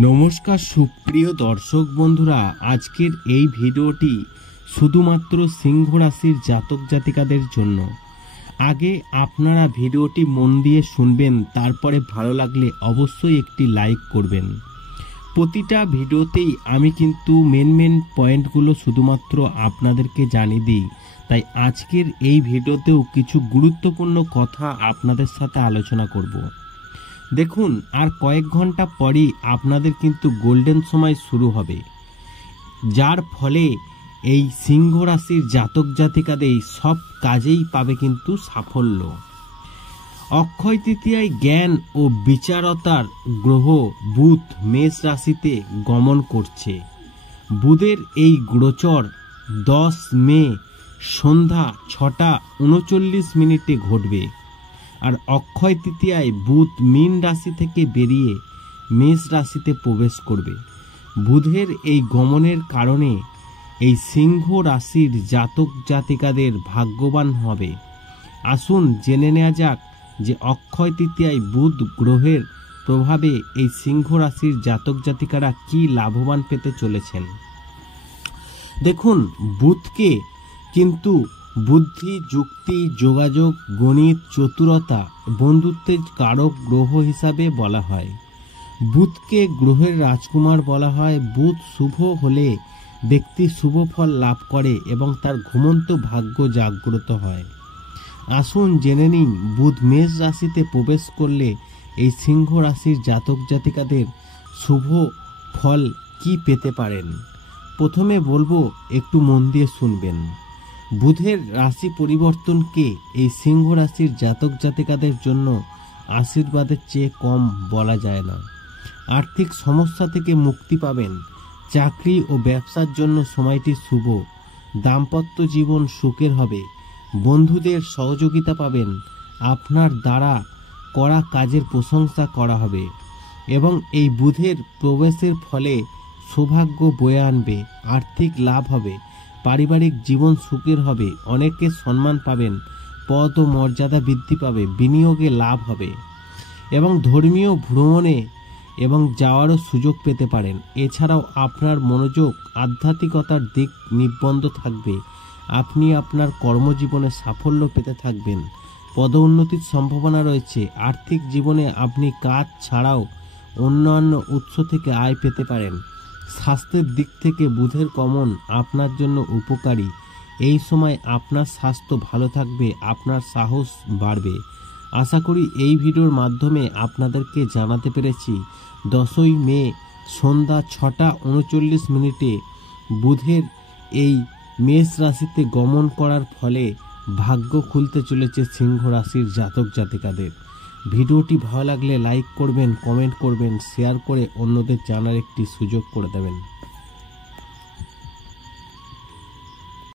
নমস্কার সুপ্রিয় দর্শক বন্ধুরা, আজকের এই ভিডিওটি শুধুমাত্র সিংহ রাশির জাতক জাতিকাদের জন্য। আগে আপনারা ভিডিওটি মন দিয়ে শুনবেন, তারপরে ভালো লাগলে অবশ্যই একটি লাইক করবেন। প্রতিটা ভিডিওতেই আমি কিন্তু মেন পয়েন্টগুলো শুধুমাত্র আপনাদেরকে জানিয়ে দিই, তাই আজকের এই ভিডিওতেও কিছু গুরুত্বপূর্ণ কথা আপনাদের সাথে আলোচনা করব। দেখুন, আর কয়েক ঘন্টা পরই আপনাদের কিন্তু গোল্ডেন সময় শুরু হবে, যার ফলে এই সিংহ রাশির জাতক জাতিকাদের সব কাজেই পাবে কিন্তু সাফল্য। অক্ষয় তৃতীয়ায় জ্ঞান ও বিচারতার গ্রহ বুধ মেষ রাশিতে গমন করছে। বুধের এই গোচর 10 মে সন্ধ্যা 6:39 ঘটবে। আর অক্ষয় তৃতীয়ায় বুধ মীন রাশি থেকে বেরিয়ে মেষ রাশিতে প্রবেশ করবে। বুধের এই গমনের কারণে এই সিংহ রাশির জাতক জাতিকাদের ভাগ্যবান হবে। আসুন জেনে নেওয়া যাক যে অক্ষয় তৃতীয়ায় বুধ গ্রহের প্রভাবে এই সিংহ রাশির জাতক জাতিকারা কি লাভবান পেতে চলেছেন। দেখুন, বুধকে কিন্তু বুদ্ধি, যুক্তি, যোগাযোগ, গণিত, চতুরতা, বন্ধুত্বের কারক গ্রহ হিসাবে বলা হয়। বুধকে গ্রহের রাজকুমার বলা হয়। বুধ শুভ হলে ব্যক্তি শুভ ফল লাভ করে এবং তার ঘুমন্ত ভাগ্য জাগ্রত হয়। আসুন জেনে নিন বুধ মেষ রাশিতে প্রবেশ করলে এই সিংহ রাশির জাতক জাতিকাদের শুভ ফল কি পেতে পারেন। প্রথমে বলবো, একটু মন দিয়ে শুনবেন। বুধের রাশি পরিবর্তনকে এই সিংহ রাশির জাতক জাতিকাদের জন্য আশীর্বাদের চেয়ে কম বলা যায় না। আর্থিক সমস্যা থেকে মুক্তি পাবেন। চাকরি ও ব্যবসার জন্য সময়টি শুভ। দাম্পত্য জীবন সুখের হবে। বন্ধুদের সহযোগিতা পাবেন। আপনার দ্বারা করা কাজের প্রশংসা করা হবে এবং এই বুধের প্রবেশের ফলে সৌভাগ্য বয়ে আনবে। আর্থিক লাভ হবে। পারিবারিক জীবন সুখের হবে। অনেকে সম্মান পাবেন। পদ ও মর্যাদা বৃদ্ধি পাবে। বিনিয়োগে লাভ হবে এবং ধর্মীয় ভ্রমণে এবং যাওয়ারও সুযোগ পেতে পারেন। এছাড়াও আপনার মনোযোগ আধ্যাত্মিকতার দিক নিবদ্ধ থাকবে। আপনি আপনার কর্মজীবনে সাফল্য পেতে থাকবেন। পদোন্নতির সম্ভাবনা রয়েছে। আর্থিক জীবনে আপনি কাজ ছাড়াও অন্যান্য উৎস থেকে আয় পেতে পারেন। স্বাস্থ্যের দিক থেকে বুধের গমন আপনার জন্য উপকারী। এই সময় আপনার স্বাস্থ্য ভালো থাকবে, আপনার সাহস বাড়বে। আশা করি এই ভিডিওর মাধ্যমে আপনাদেরকে জানাতে পেরেছি 10ই মে সন্ধ্যা 6:39 বুধের এই মেষ রাশিতে গমন করার ফলে ভাগ্য খুলতে চলেছে সিংহ রাশির জাতক জাতিকাদের। ভিডিওটি ভালো লাগলে লাইক করবেন, কমেন্ট করবেন, শেয়ার করে অন্যদের জানার একটি সুযোগ করে দেবেন।